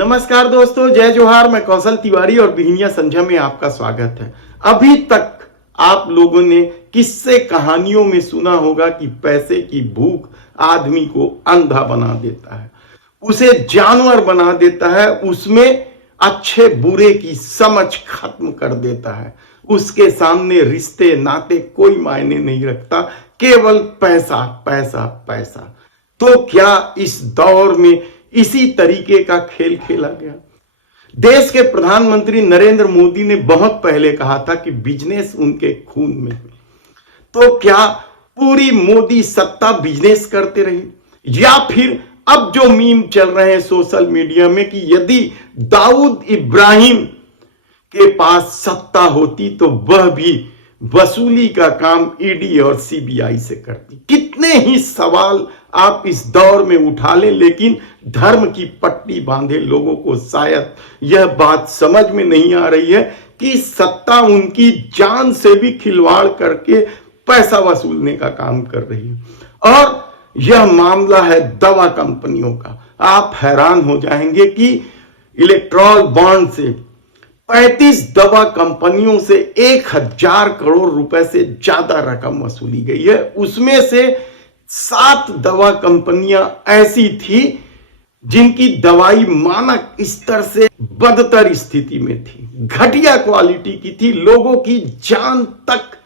नमस्कार दोस्तों, जय जोहार। मैं कौशल तिवारी और बिहनिया संध्या में आपका स्वागत है। अभी तक आप लोगों ने किस्से कहानियों में सुना होगा कि पैसे की भूख आदमी को अंधा बना देता है, उसे जानवर बना देता है, उसमें अच्छे बुरे की समझ खत्म कर देता है। उसके सामने रिश्ते नाते कोई मायने नहीं रखता, केवल पैसा पैसा पैसा। तो क्या इस दौर में इसी तरीके का खेल खेला गया? देश के प्रधानमंत्री नरेंद्र मोदी ने बहुत पहले कहा था कि बिजनेस उनके खून में है। तो क्या पूरी मोदी सत्ता बिजनेस करते रही, या फिर अब जो मीम चल रहे हैं सोशल मीडिया में कि यदि दाऊद इब्राहिम के पास सत्ता होती तो वह भी वसूली का काम ईडी और सीबीआई से करती। कितने ही सवाल आप इस दौर में उठा लें, लेकिन धर्म की पट्टी बांधे लोगों को शायद यह बात समझ में नहीं आ रही है कि सत्ता उनकी जान से भी खिलवाड़ करके पैसा वसूलने का काम कर रही है। और यह मामला है दवा कंपनियों का। आप हैरान हो जाएंगे कि इलेक्ट्रॉल बॉन्ड से 35 दवा कंपनियों से 1000 करोड़ रुपए से ज्यादा रकम वसूली गई है। उसमें से 7 दवा कंपनियां ऐसी थी जिनकी दवाई मानक स्तर से बदतर स्थिति में थी, घटिया क्वालिटी की थी, लोगों की जान तक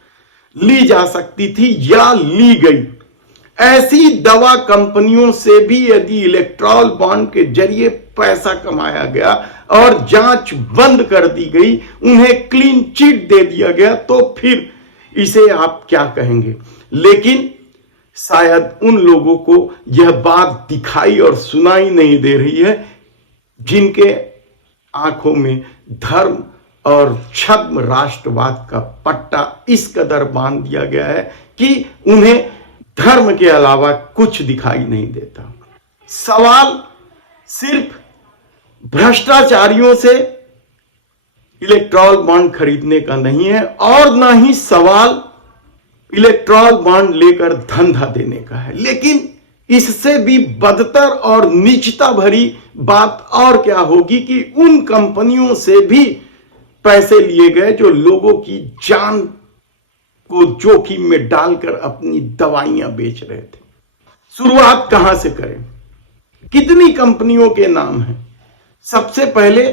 ली जा सकती थी या ली गई। ऐसी दवा कंपनियों से भी यदि इलेक्ट्रॉल बॉन्ड के जरिए पैसा कमाया गया और जांच बंद कर दी गई, उन्हें क्लीन चिट दे दिया गया, तो फिर इसे आप क्या कहेंगे? लेकिन शायद उन लोगों को यह बात दिखाई और सुनाई नहीं दे रही है जिनके आंखों में धर्म और छद्म राष्ट्रवाद का पट्टा इस कदर बांध दिया गया है कि उन्हें धर्म के अलावा कुछ दिखाई नहीं देता। सवाल सिर्फ भ्रष्टाचारियों से इलेक्ट्रॉल बॉन्ड खरीदने का नहीं है और ना ही सवाल इलेक्ट्रॉल बॉन्ड लेकर धंधा देने का है, लेकिन इससे भी बदतर और नीचता भरी बात और क्या होगी कि उन कंपनियों से भी पैसे लिए गए जो लोगों की जान को जोखिम में डालकर अपनी दवाइयां बेच रहे थे। शुरुआत कहां से करें? कितनी कंपनियों के नाम हैं? सबसे पहले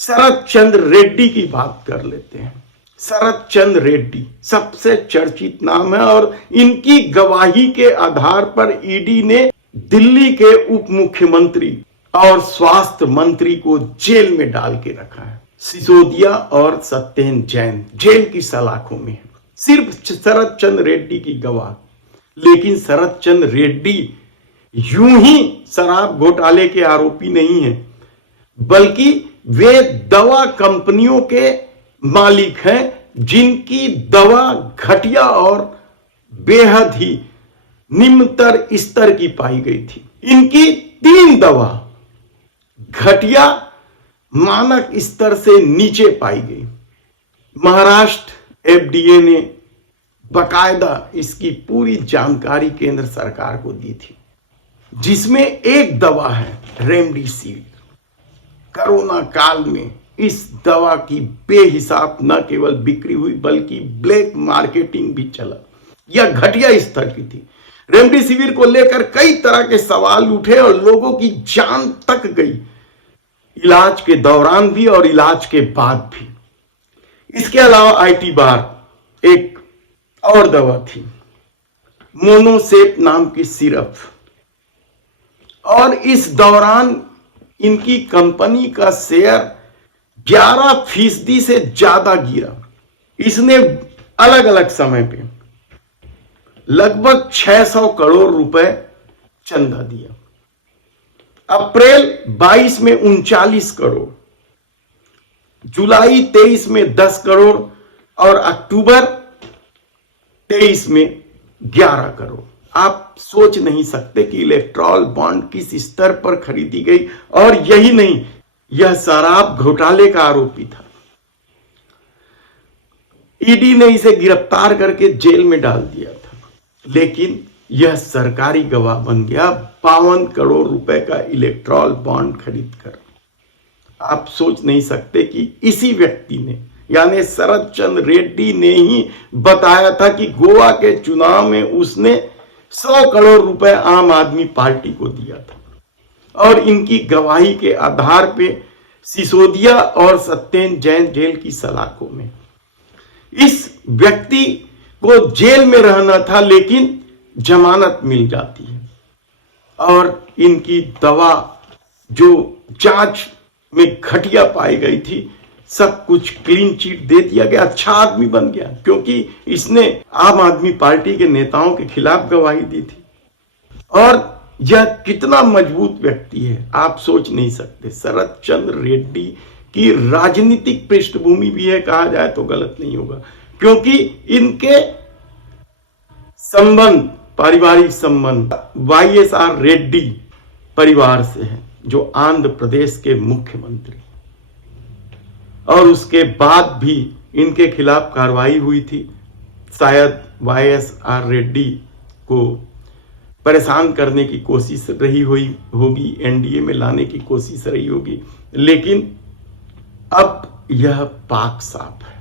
शरद चंद्र रेड्डी की बात कर लेते हैं। शरद चंद्र रेड्डी सबसे चर्चित नाम है और इनकी गवाही के आधार पर ईडी ने दिल्ली के उप मुख्यमंत्री और स्वास्थ्य मंत्री को जेल में डाल के रखा है। सिसोदिया और सत्येंद्र जैन जेल की सलाखों में है, सिर्फ शरद चंद्र रेड्डी की गवाह। लेकिन शरद चंद्र रेड्डी यूं ही शराब घोटाले के आरोपी नहीं है, बल्कि वे दवा कंपनियों के मालिक हैं जिनकी दवा घटिया और बेहद ही निम्नतर स्तर की पाई गई थी। इनकी 3 दवा घटिया मानक स्तर से नीचे पाई गई। महाराष्ट्र एफडीए ने बकायदा इसकी पूरी जानकारी केंद्र सरकार को दी थी, जिसमें एक दवा है रेमडेसिविर। कोरोना काल में इस दवा की बेहिसाब न केवल बिक्री हुई बल्कि ब्लैक मार्केटिंग भी चला। यह घटिया स्तर की थी। रेमडेसिविर को लेकर कई तरह के सवाल उठे और लोगों की जान तक गई, इलाज के दौरान भी और इलाज के बाद भी। इसके अलावा आईटी बार एक और दवा थी, मोनोसेप नाम की सिरप, और इस दौरान इनकी कंपनी का शेयर 11% से ज्यादा गिरा। इसने अलग अलग समय पे लगभग 600 करोड़ रुपए चंदा दिया। अप्रैल 22 में 39 करोड़, जुलाई 23 में 10 करोड़ और अक्टूबर 23 में 11 करोड़। आप सोच नहीं सकते कि इलेक्ट्रॉल बॉन्ड किस स्तर पर खरीदी गई। और यही नहीं, यह शराब घोटाले का आरोपी था। ईडी ने इसे गिरफ्तार करके जेल में डाल दिया था, लेकिन यह सरकारी गवाह बन गया 52 करोड़ रुपए का इलेक्ट्रॉल बॉन्ड खरीदकर। आप सोच नहीं सकते कि इसी व्यक्ति ने यानी शरद चंद्र रेड्डी ने ही बताया था कि गोवा के चुनाव में उसने 100 करोड़ रुपए आम आदमी पार्टी को दिया था और इनकी गवाही के आधार पे सिसोदिया और सत्येंद्र जैन जेल की सलाखों में इस व्यक्ति को जेल में रहना था, लेकिन जमानत मिल जाती है और इनकी दवा जो जांच में घटिया पाई गई थी, सब कुछ क्लीन चिट दे दिया गया, अच्छा आदमी बन गया क्योंकि इसने आम आदमी पार्टी के नेताओं के खिलाफ गवाही दी थी। और यह कितना मजबूत व्यक्ति है आप सोच नहीं सकते। शरद चंद्र रेड्डी की राजनीतिक पृष्ठभूमि भी है, कहा जाए तो गलत नहीं होगा, क्योंकि इनके संबंध, पारिवारिक संबंध वाईएसआर रेड्डी परिवार से है, जो आंध्र प्रदेश के मुख्यमंत्री, और उसके बाद भी इनके खिलाफ कार्रवाई हुई थी। शायद वाईएसआर रेड्डी को परेशान करने की कोशिश रही होगी, एनडीए में लाने की कोशिश रही होगी, लेकिन अब यह पाक साफ है।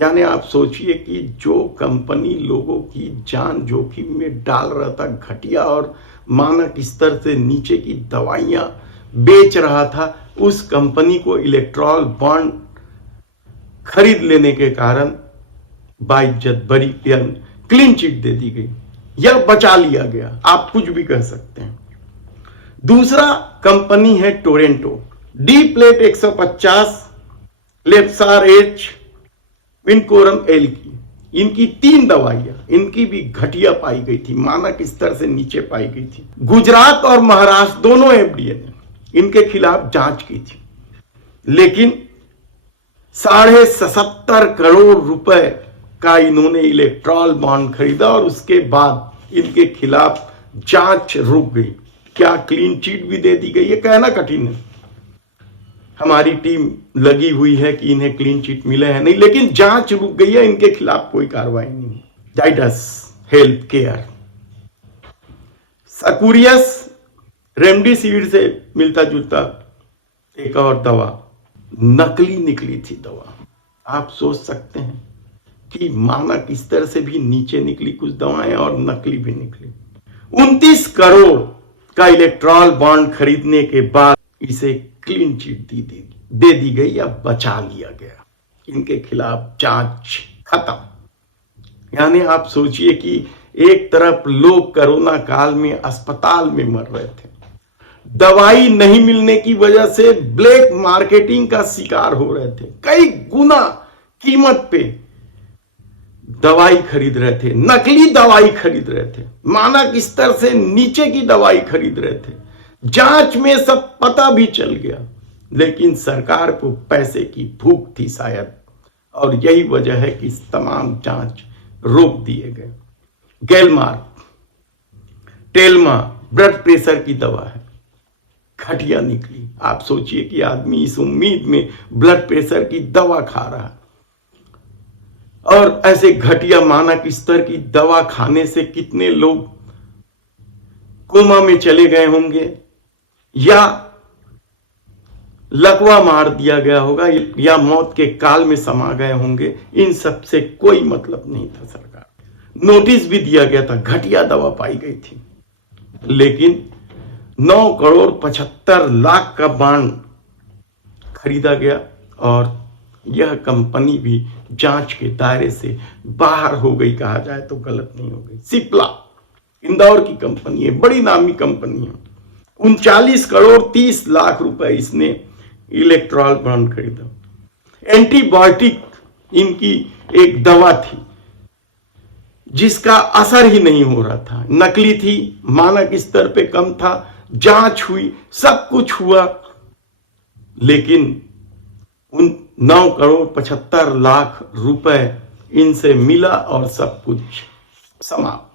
यानी आप सोचिए कि जो कंपनी लोगों की जान जोखिम में डाल रहा था, घटिया और मानक स्तर से नीचे की दवाइयां बेच रहा था, उस कंपनी को इलेक्ट्रॉल बॉन्ड खरीद लेने के कारण बाइज्जत बरी क्लीन चिट दे दी गई, यह बचा लिया गया। आप कुछ भी कह सकते हैं। दूसरा कंपनी है टोरेंटो, डी प्लेट 150 लेप्सार एच विनकोरम एल की, इनकी 3 दवाइयां इनकी भी घटिया पाई गई थी, मानक स्तर से नीचे पाई गई थी। गुजरात और महाराष्ट्र दोनों एफडीए ने इनके खिलाफ जांच की थी, लेकिन 77.5 करोड़ रुपए का इन्होंने इलेक्ट्रॉल बॉन्ड खरीदा और उसके बाद इनके खिलाफ जांच रुक गई। क्या क्लीन चिट भी दे दी गई, ये कहना कठिन है। हमारी टीम लगी हुई है कि इन्हें क्लीन चिट मिले हैं नहीं, लेकिन जांच रुक गई है, इनके खिलाफ कोई कार्रवाई नहीं। जाइडस हेल्थ केयर, सकुरियस रेमडेसिविर से मिलता जुलता एक और दवा नकली निकली थी दवा। आप सोच सकते हैं कि मानक स्तर से भी नीचे निकली कुछ दवाएं और नकली भी निकली। 29 करोड़ का इलेक्ट्रॉल बॉन्ड खरीदने के बाद इसे क्लीन चिट दे दी गई या बचा लिया गया। इनके खिलाफ जांच खत्म। यानी आप सोचिए कि एक तरफ लोग कोरोना काल में अस्पताल में मर रहे थे, दवाई नहीं मिलने की वजह से ब्लैक मार्केटिंग का शिकार हो रहे थे, कई गुना कीमत पे दवाई खरीद रहे थे, नकली दवाई खरीद रहे थे, मानक स्तर से नीचे की दवाई खरीद रहे थे। जांच में सब पता भी चल गया, लेकिन सरकार को पैसे की भूख थी शायद, और यही वजह है कि तमाम जांच रोक दिए गए। गैलमार्क टेल्मा ब्लड प्रेशर की दवा है, घटिया निकली। आप सोचिए कि आदमी इस उम्मीद में ब्लड प्रेशर की दवा खा रहा है, और ऐसे घटिया मानक स्तर की दवा खाने से कितने लोग कोमा में चले गए होंगे, या लकवा मार दिया गया होगा, या मौत के काल में समा गए होंगे। इन सब से कोई मतलब नहीं था। सरकार नोटिस भी दिया गया था, घटिया दवा पाई गई थी, लेकिन 9 करोड़ 75 लाख का बॉन्ड खरीदा गया और यह कंपनी भी जांच के दायरे से बाहर हो गई, कहा जाए तो गलत नहीं हो गई। सिप्ला इंदौर की कंपनी है, बड़ी नामी कंपनी है। 39 करोड़ 30 लाख रुपए इसने इलेक्ट्रॉल बॉन्ड खरीदा। एंटीबायोटिक इनकी एक दवा थी जिसका असर ही नहीं हो रहा था, नकली थी, मानक स्तर पे कम था, जांच हुई, सब कुछ हुआ, लेकिन उन 9 करोड़ 75 लाख रुपए इनसे मिला और सब कुछ समाप्त।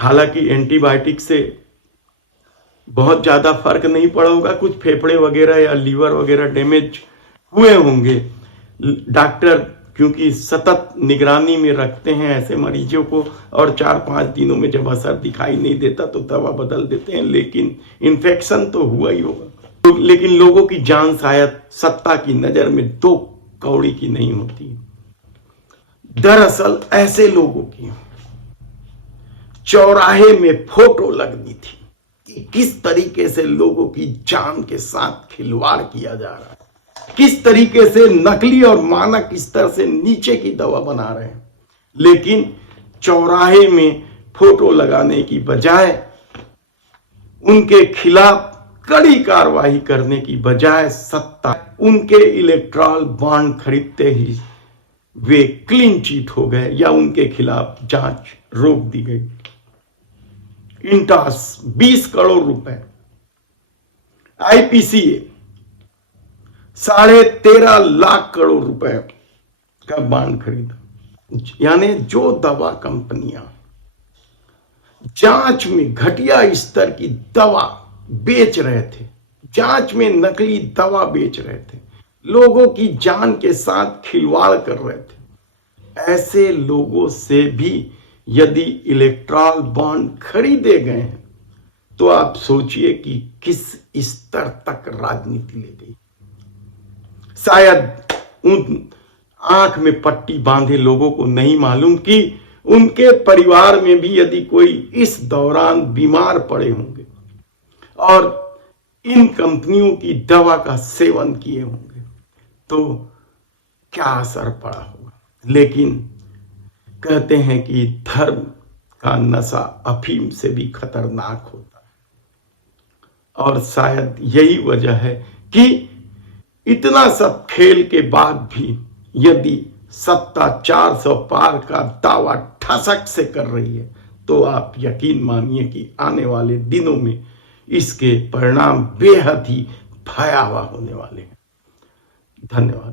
हालांकि एंटीबायोटिक से बहुत ज्यादा फर्क नहीं पड़ा होगा, कुछ फेफड़े वगैरह या लीवर वगैरह डैमेज हुए होंगे। डॉक्टर क्योंकि सतत निगरानी में रखते हैं ऐसे मरीजों को, और 4-5 दिनों में जब असर दिखाई नहीं देता तो दवा बदल देते हैं, लेकिन इन्फेक्शन तो हुआ ही होगा। लेकिन लोगों की जान शायद सत्ता की नजर में 2 कौड़ी की नहीं होती। दरअसल ऐसे लोगों की चौराहे में फोटो लगनी थी कि किस तरीके से लोगों की जान के साथ खिलवाड़ किया जा रहा है, किस तरीके से नकली और मानक स्तर से नीचे की दवा बना रहे हैं। लेकिन चौराहे में फोटो लगाने की बजाय, उनके खिलाफ कड़ी कार्रवाई करने की बजाय सत्ता उनके इलेक्ट्रॉल बॉन्ड खरीदते ही वे क्लीन चिट हो गए या उनके खिलाफ जांच रोक दी गई। इंटास 20 करोड़ रुपए, आईपीसीए 13.5 लाख करोड़ रुपए का बॉन्ड खरीदा। यानी जो दवा कंपनियां जांच में घटिया स्तर की दवा बेच रहे थे, जांच में नकली दवा बेच रहे थे, लोगों की जान के साथ खिलवाड़ कर रहे थे, ऐसे लोगों से भी यदि इलेक्ट्रॉल बॉन्ड खरीदे गए हैं तो आप सोचिए कि किस स्तर तक राजनीति ले गई। शायद उन आंख में पट्टी बांधे लोगों को नहीं मालूम कि उनके परिवार में भी यदि कोई इस दौरान बीमार पड़े होंगे और इन कंपनियों की दवा का सेवन किए होंगे तो क्या असर पड़ा होगा। लेकिन कहते हैं कि धर्म का नशा अफीम से भी खतरनाक होता है, और शायद यही वजह है कि इतना सब खेल के बाद भी यदि सत्ता 400 पार का दावा ठसक से कर रही है तो आप यकीन मानिए कि आने वाले दिनों में इसके परिणाम बेहद ही भयावह होने वाले हैं। धन्यवाद।